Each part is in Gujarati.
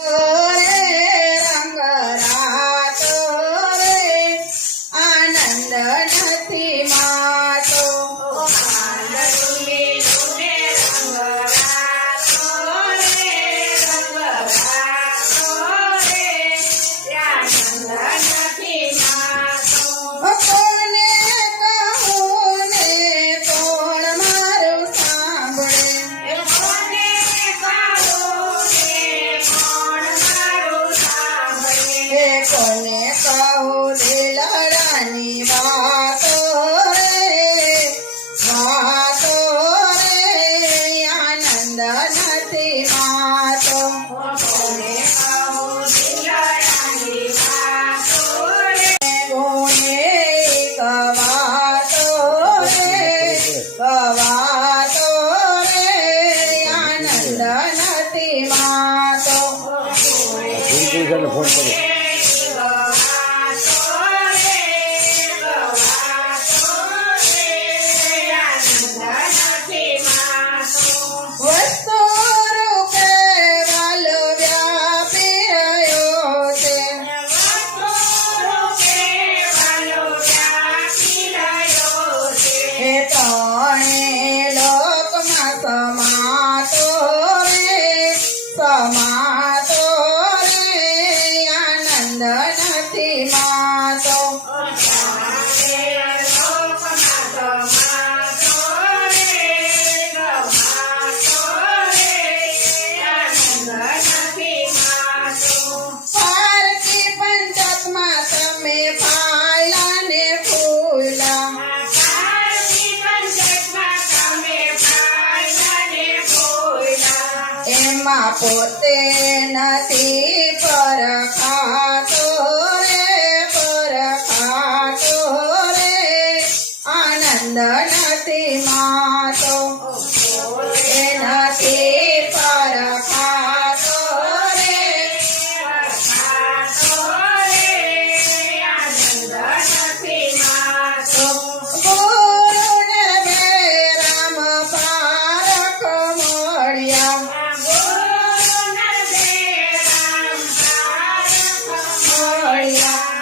રે Yeah. Mama. પોતે નથી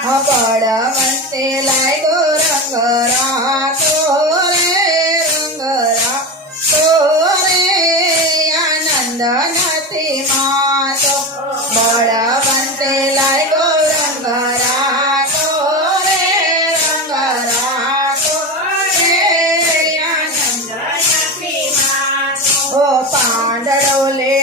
બળવંતે લાગ્યો રંગ રાતો રે, રંગ રાતો રે, આનંદ નથી માતો. બળવંતે લાગ્યો રંગ રાતો રે, રંગ રાતો રે, આનંદ નથી માતો. ઓ પાંદડો લે